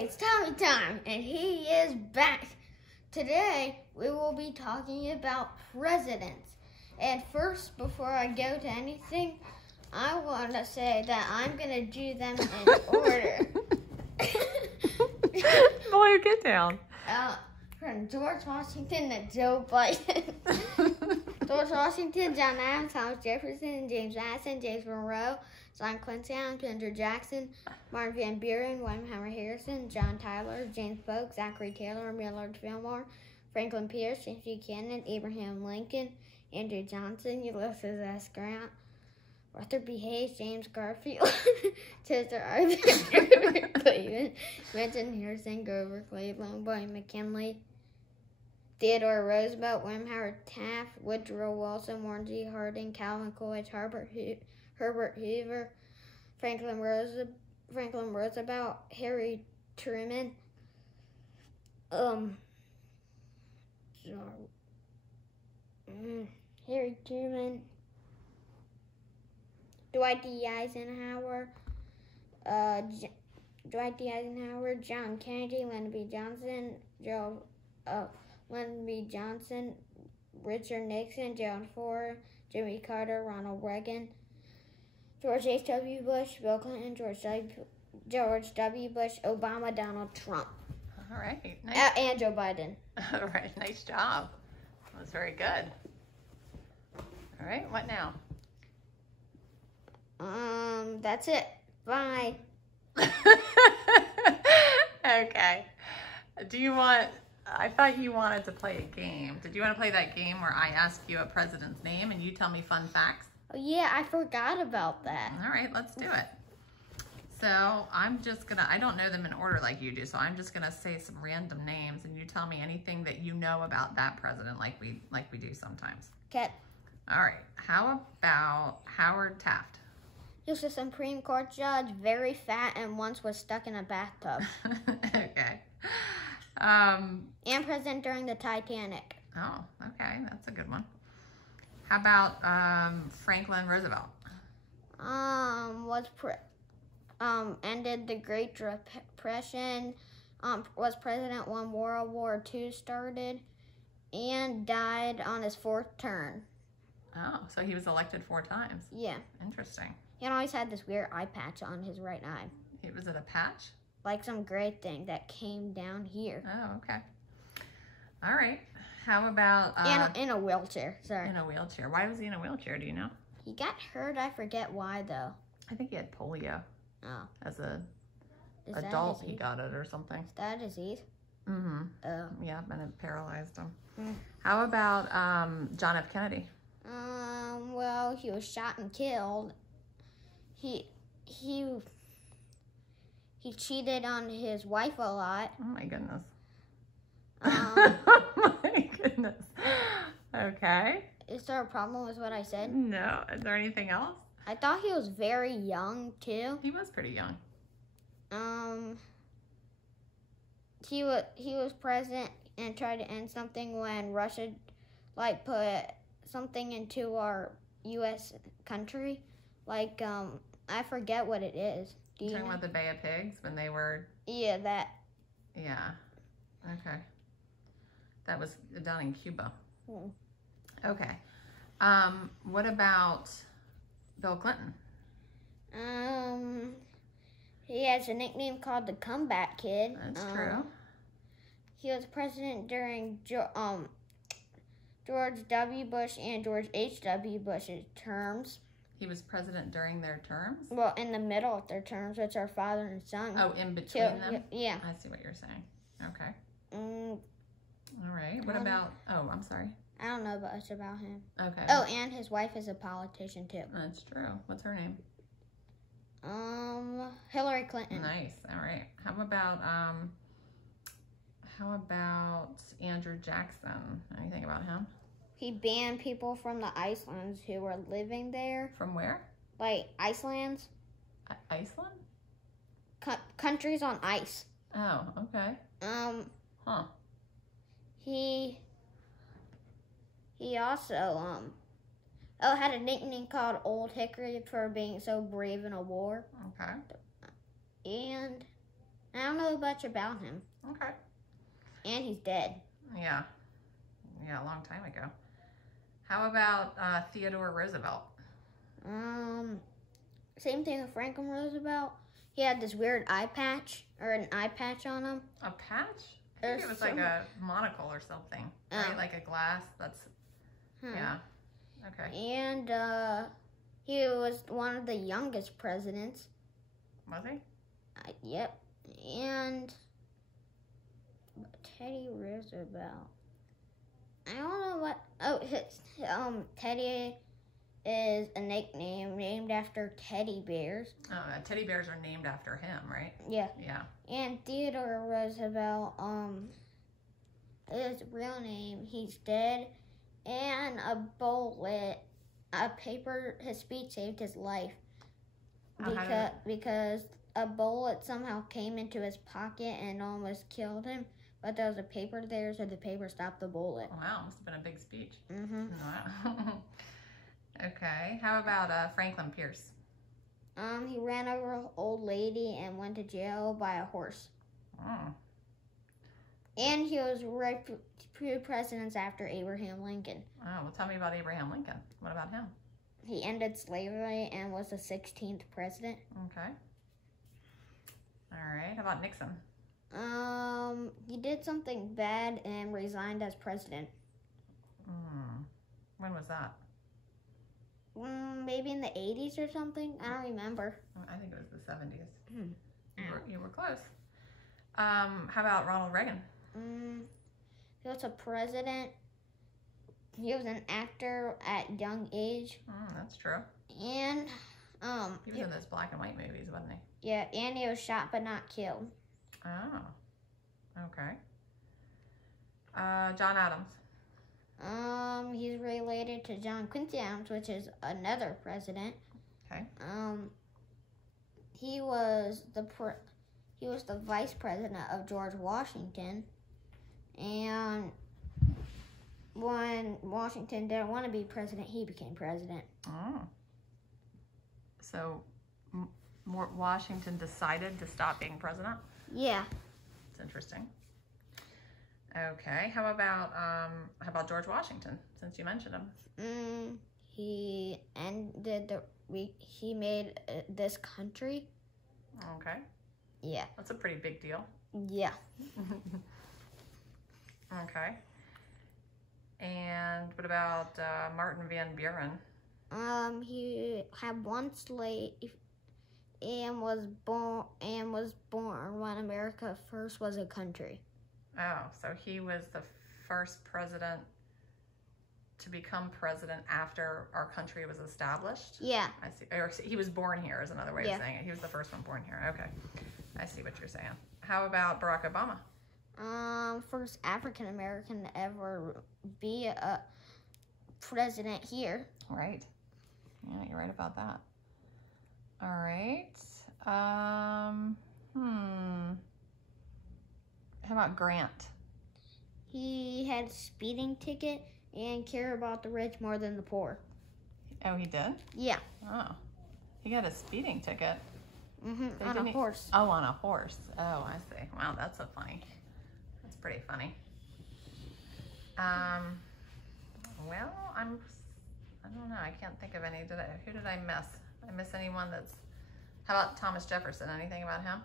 it's Tommy time, and he is back. Today, we will be talking about presidents. And first, before I go to anything, I want to say that I'm going to do them in order. Boy, get down. From George Washington to Joe Biden. George Washington, John Adams, Thomas Jefferson, James Madison, James Monroe, John Quincy Adams, Andrew Jackson, Martin Van Buren, William Henry Harrison, John Tyler, James Polk, Zachary Taylor, Millard Fillmore, Franklin Pierce, James Buchanan, Abraham Lincoln, Andrew Johnson, Ulysses S. Grant, Arthur B. Hayes, James Garfield, Chester Arthur, Cleveland, Benjamin Harrison, Grover Cleveland, William McKinley, Theodore Roosevelt, William Howard Taft, Woodrow Wilson, Warren G. Harding, Calvin Coolidge, Herbert Hoover, Franklin Roosevelt, Harry Truman, Dwight D. Eisenhower, John Kennedy, Lyndon B. Johnson, Richard Nixon, Gerald Ford, Jimmy Carter, Ronald Reagan, George H.W. Bush, Bill Clinton, George W. Bush, Obama, Donald Trump. All right. Nice. And Joe Biden. All right. Nice job. That was very good. All right. What now? That's it. Bye. Okay. I thought you wanted to play a game. Did you want to play that game where I ask you a president's name and you tell me fun facts? Oh, yeah, I forgot about that. All right, let's do it. So I don't know them in order like you do, so I'm just gonna say some random names and you tell me anything that you know about that president like we do sometimes. Okay. All right, how about Howard Taft? He was a Supreme Court judge, very fat, and once was stuck in a bathtub. Okay. And president during the Titanic. Oh, okay, that's a good one. How about Franklin Roosevelt? Ended the Great Depression, was president when World War II started, and died on his 4th term. Oh, so he was elected 4 times. Yeah. Interesting. He always had this weird eye patch on his right eye. Was it a patch? Like some gray thing that came down here. Oh, okay. All right. How about... in a wheelchair, sorry. In a wheelchair. Why was he in a wheelchair, do you know? He got hurt, I forget why, though. I think he had polio. Oh. As an adult, he got it or something. Is that a disease? Mm-hmm. Oh. Yeah, and it paralyzed him. How about John F. Kennedy? Well, he was shot and killed. He cheated on his wife a lot. Oh, my goodness. Oh, my goodness. Okay. Is there a problem with what I said? No. Is there anything else? I thought he was very young, too. He was pretty young. He was president and tried to end something when Russia, put something into our U.S. country. I forget what it is. You talking about the Bay of Pigs when they were... Yeah, that. Yeah. Okay. That was done in Cuba. Okay. What about Bill Clinton? He has a nickname called the Comeback Kid. That's true. He was president during George W. Bush and George H.W. Bush's terms. He was president during their terms? Well, in the middle of their terms, which are father and son. Oh, in between them? Yeah. I see what you're saying. Okay. All right. What about... Oh, I'm sorry. I don't know much about him. Okay. Oh, and his wife is a politician, too. That's true. What's her name? Hillary Clinton. Nice. All right. How about Andrew Jackson? Anything about him? He banned people from the Icelands who were living there. From where? Icelands. Iceland? Countries on ice. Oh, okay. Huh. He also had a nickname called Old Hickory for being so brave in a war. Okay. And I don't know much about him. Okay. And he's dead. Yeah. Yeah, a long time ago. How about Theodore Roosevelt? Same thing with Franklin Roosevelt. He had this weird eye patch, or an eye patch on him. A patch? I think it was like a monocle or something, right? Like a glass. That's yeah. Okay. And he was one of the youngest presidents. Was he? Yep. And Teddy Roosevelt. I don't know what. Oh, Teddy is a nickname named after teddy bears. Oh, teddy bears are named after him, right? Yeah. Yeah. And Theodore Roosevelt, his real name, he's dead, and his speech saved his life because a bullet somehow came into his pocket and almost killed him. But there was a paper there, so the paper stopped the bullet. Wow, must have been a big speech. Mm-hmm. Wow. Okay. How about Franklin Pierce? He ran over an old lady and went to jail by a horse. Oh. And he was right two presidents after Abraham Lincoln. Oh, well, tell me about Abraham Lincoln. What about him? He ended slavery and was the 16th president. Okay. All right. How about Nixon? He did something bad and resigned as president. When was that? Maybe in the 80s or something. I don't remember. I think it was the 70s. You were close. How about Ronald Reagan? He was a president. He was an actor at young age. That's true. And he was in those black and white movies, wasn't he? Yeah, and he was shot but not killed. Oh. Okay. John Adams. He's related to John Quincy Adams, which is another president. Okay. He was the vice president of George Washington, and when Washington didn't want to be president, he became president. Oh. So, Washington decided to stop being president? Yeah. It's interesting. Okay. How about George Washington, since you mentioned him? He made this country. Okay. Yeah. That's a pretty big deal. Yeah. Okay. And what about Martin Van Buren? He had one slave and was born when America first was a country. Oh, so he was the first president to become president after our country was established? Yeah. I see. Or he was born here is another way of saying it. He was the first one born here. Okay. I see what you're saying. How about Barack Obama? First African American to ever be a president here. Right. Yeah, you're right about that. All right. How about Grant? He had a speeding ticket and cared about the rich more than the poor. Oh, he did? Yeah. Oh. He got a speeding ticket. On a horse. Oh, on a horse. Oh, I see. Wow, that's pretty funny. Well, I don't know. I can't think of any. Who did I miss? I miss anyone how about Thomas Jefferson? Anything about him?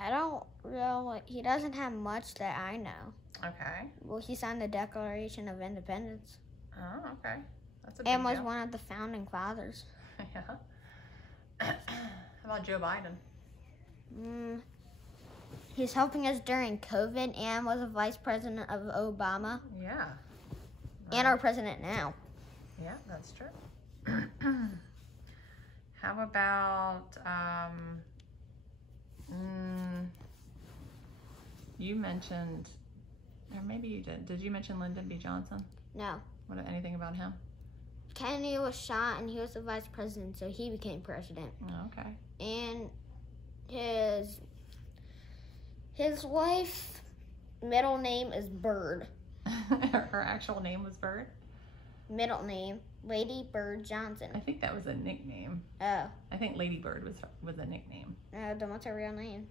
I don't know. He doesn't have much that I know. Okay. Well, he signed the Declaration of Independence. Oh, okay. That's a big And was deal. one of the founding fathers. Yeah. How about Joe Biden? He's helping us during COVID and was a vice president of Obama. Yeah. And our president now. Yeah, that's true. How about, you mentioned, or maybe you did. Did you mention Lyndon B. Johnson? No. Anything about him? Kennedy was shot and he was the vice president, so he became president. Oh, okay. And his wife, middle name is Bird. Her actual name was Bird? Middle name, Lady Bird Johnson. I think that was a nickname. Oh. I think Lady Bird was a nickname. Then what's her real name?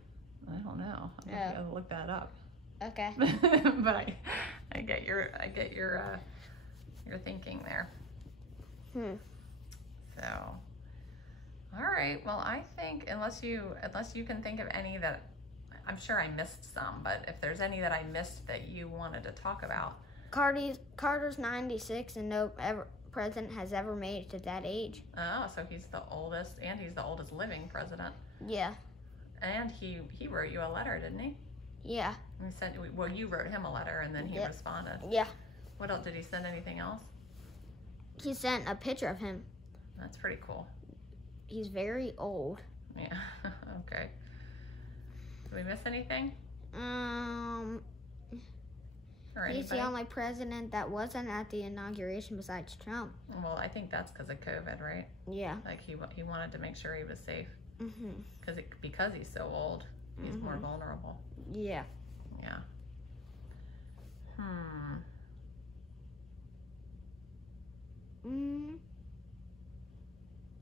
I don't know. I'm gonna have to look that up. Okay. But I get your thinking there. So, all right. Well, I think unless you can think of any that, I'm sure I missed some, but if there's any that I missed that you wanted to talk about. Carter's 96 and no president has ever made it to that age. Oh, so he's the oldest, and he's the oldest living president. Yeah. And he wrote you a letter, didn't he? Yeah. He sent, well, you wrote him a letter, and then he responded. Yeah. What else? Did he send anything else? He sent a picture of him. That's pretty cool. He's very old. Yeah. Okay. Did we miss anything? He's the only president that wasn't at the inauguration besides Trump. Well, I think that's because of COVID, right? Yeah. Like he wanted to make sure he was safe. Mhm. Because he's so old, he's more vulnerable. Yeah. Yeah.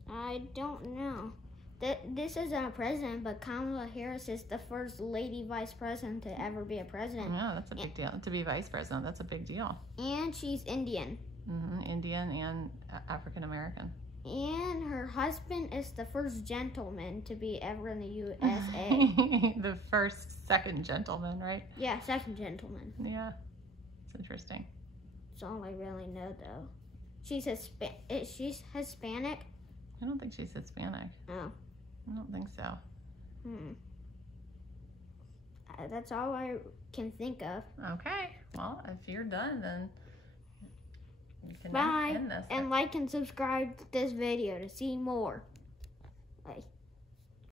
I don't know. This isn't a president, but Kamala Harris is the first lady vice president to ever be a president. Yeah, that's a big deal. To be vice president, that's a big deal. And she's Indian. Indian and African American. And her husband is the first gentleman to be ever in the USA. The second gentleman, right? Yeah, second gentleman. Yeah, it's interesting. That's all I really know, though. She's Hispanic. I don't think she's Hispanic. Oh. I don't think so. That's all I can think of. Okay. Well, if you're done, then you can Bye. end this. And like and subscribe to this video to see more. Bye.